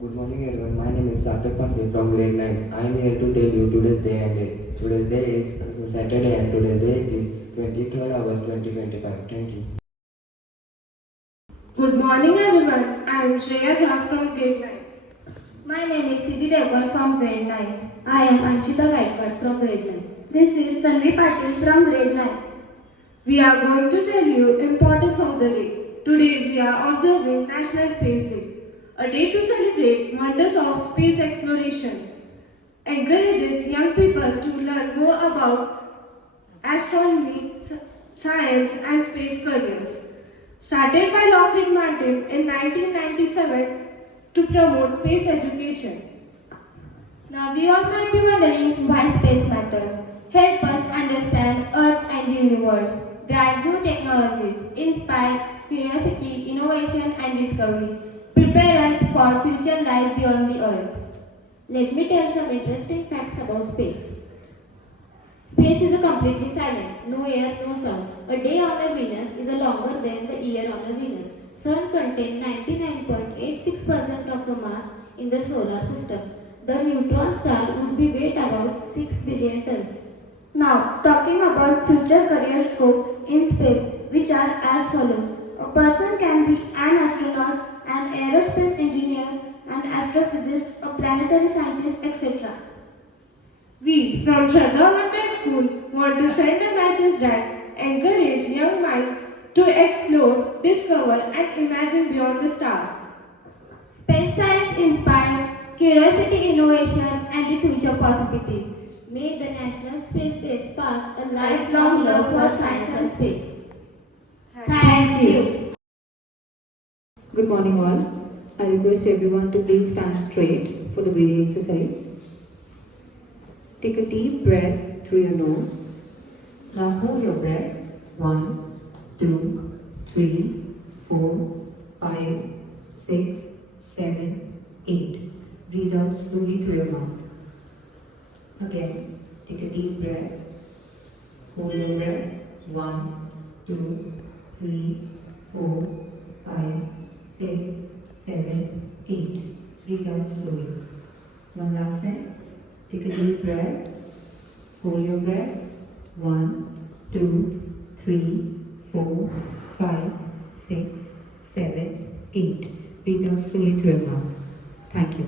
Good morning everyone, my name is Shraddha from grade 9. I am here to tell you today's day and date. Today's day is Saturday and today's date is 23rd August 2025. Thank you. Good morning everyone, I am Shreya from grade 9. My name is Siddhi Devgar from grade 9. I am Anshita Gaikwad from grade 9. This is Tanvi Patil from grade 9. We are going to tell you importance of the day. Today we are observing National Space Day, a day to celebrate wonders of space exploration, encourages young people to learn more about astronomy, science and space careers. Started by Lockheed Martin in 1997 to promote space education. Now we all might be wondering why space matters. Help us understand Earth and the universe, drive new technologies, inspire curiosity, innovation and discovery, prepare us for future life beyond the Earth. Let me tell some interesting facts about space. Space is completely silent, no air, no sound. A day on a Venus is longer than the year on a Venus. Sun contains 99.86% of the mass in the solar system. The neutron star would be weighed about 6 billion tons. Now, talking about future career scopes in space, which are as follows. A person can be an astronaut, an aerospace engineer, an astrophysicist, a planetary scientist, etc. We from Shraddha Olympiad School want to send a message that encourage young minds to explore, discover and imagine beyond the stars. Space science inspires curiosity, innovation and the future possibilities. May the National Space Day spark a lifelong love for science and space. Thank you. Good morning all. I request everyone to please stand straight for the breathing exercise. Take a deep breath through your nose. Now hold your breath. 1, 2, 3, 4, 5, 6, 7, 8. Breathe out slowly through your mouth. Again, take a deep breath. Hold your breath. 1, 2, 3, 4, 5, 6, 7, 8. Breathe out slowly. One last time. Take a deep breath. Hold your breath. 1, 2, 3, 4, 5, 6, 7, 8. Breathe out slowly through your mouth. Thank you.